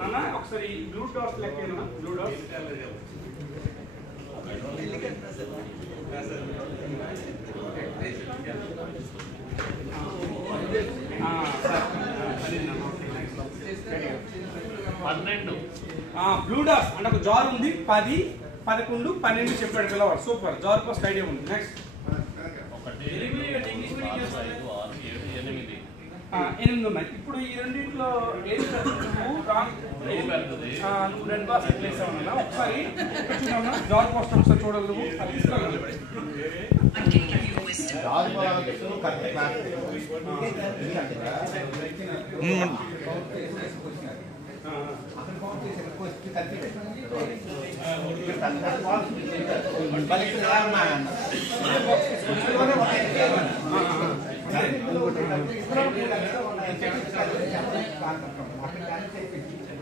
నాన్న ఒకసారి blue dots లెక్క బ్లూ డాట్స్ బ్లూ డాట్స్ అంటే ఒక జార్ ఉంది 10, 11, 12 చెప్పాడు పిల్లవాడు సూపర్ జార్ ఫస్ట్ ఐడియా ఉంది నెక్స్ట్ 8 ఉన్నాయి ఇప్పుడు ఈ రెండింటిలో ఏది నువ్వు రెడ్ బాస్కెట్ వేసావు ఒకసారి చూడమ్మా జార్ పోస్ట్ ఒకసారి చూడాలి నువ్వు అది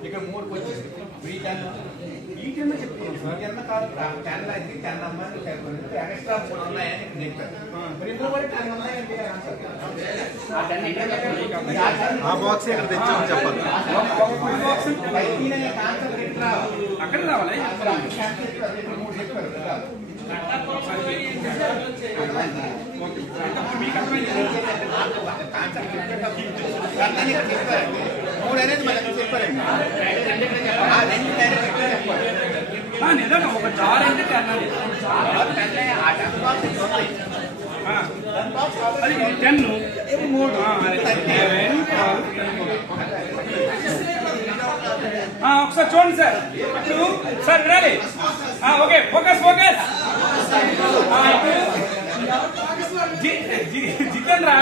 ఇక్కడ 3 వచ్చేసి వీటన్నా చెప్తున్నాం కాదు ఎక్స్ట్రా 3 ఉన్నాయని ఆ బాక్స్ ఇక్కడ తెచ్చామని చెప్పాలి అక్కడ రావాలి నిజంగా ఒక జార్ అంటే 10 ఒకసారి చూడండి సార్ ఇప్పుడు సార్ వినాలి okay focus focus Jitendra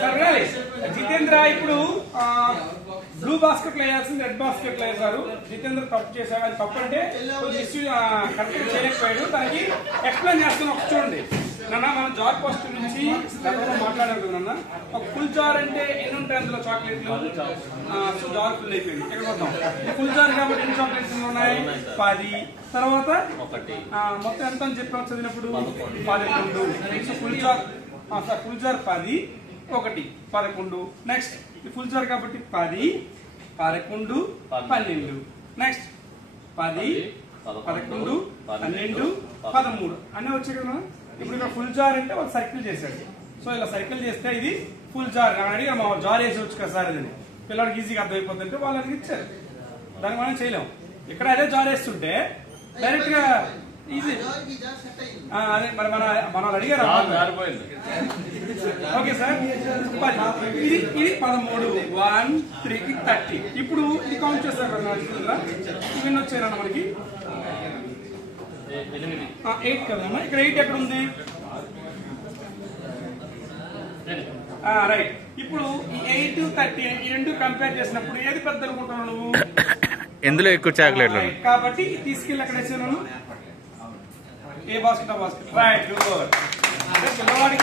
sir వినాలి జితేంద్ర ఇప్పుడు బ్లూ బాస్కెట్ లో వేయాల్సింది రెడ్ బాస్కెట్ లో వేశారు జితేంద్ర తప్పు చేశారు అది తప్పు అంటే కరెక్ట్ చేయలేకపోయాడు దానికి ఎక్స్ప్లెయిన్ చేస్తున్నాం చూడండి నాన్న మనం జార్ పోస్ట్ నుంచి మాట్లాడారు కదా నాన్న ఒక ఫుల్ జార్ అంటే ఎన్ని ఉంటాయి అందులో చాక్లెట్లు సో జార్ ఫుల్ అయిపోయింది ఎక్కడ వద్దాం ఫుల్ జార్ కాబట్టి ఎన్ని చాక్లెట్స్ ఉన్నాయి 10 తర్వాత మొత్తం ఎంత అని చెప్పాము చదివినప్పుడు 11 full jar full jar 10 1 11 next full jar కాబట్టి 10 11 12 నెక్స్ట్ 10 11 12 13 అన్నీ వచ్చాయి కదా ఇప్పుడు ఇక్కడ ఫుల్ జార్ అంటే ఒక సర్కిల్ చేశాడు సో ఇలా సర్కిల్ చేస్తే ఇది ఫుల్ జార్ అడిగా మా జార్ వేసి కదా సార్ ఇది పిల్లడికి ఈజీగా అర్థమైపోతుంటే వాళ్ళకి ఇచ్చారు దానికి మనం చేయలేం ఇక్కడ అదే జార్ వేస్తుంటే డైరెక్ట్ గా ఈజీ అదే మరి మన అడిగారు ఓకే సార్ ఇది 13 1 3 30 ఇప్పుడు ఇది కౌంట్ చేస్తారు ఇవన్నీ వచ్చాయన్న మనకి 8 కదమ్మా ఇక్కడ 8 ఎక్కడ ఉంది రైట్ ఇప్పుడు ఈ 8 30 ఈ రెండు కంపేర్ చేసినప్పుడు ఏది పెద్ద అనుకుంటున్నావు నువ్వు ఎందులో ఎక్కువ చాక్లెట్లు కాబట్టి తీసుకెళ్ళి అక్కడ వేసాను ఏ బాస్కెట్ రైట్ గుడ్ పిల్లవాడికి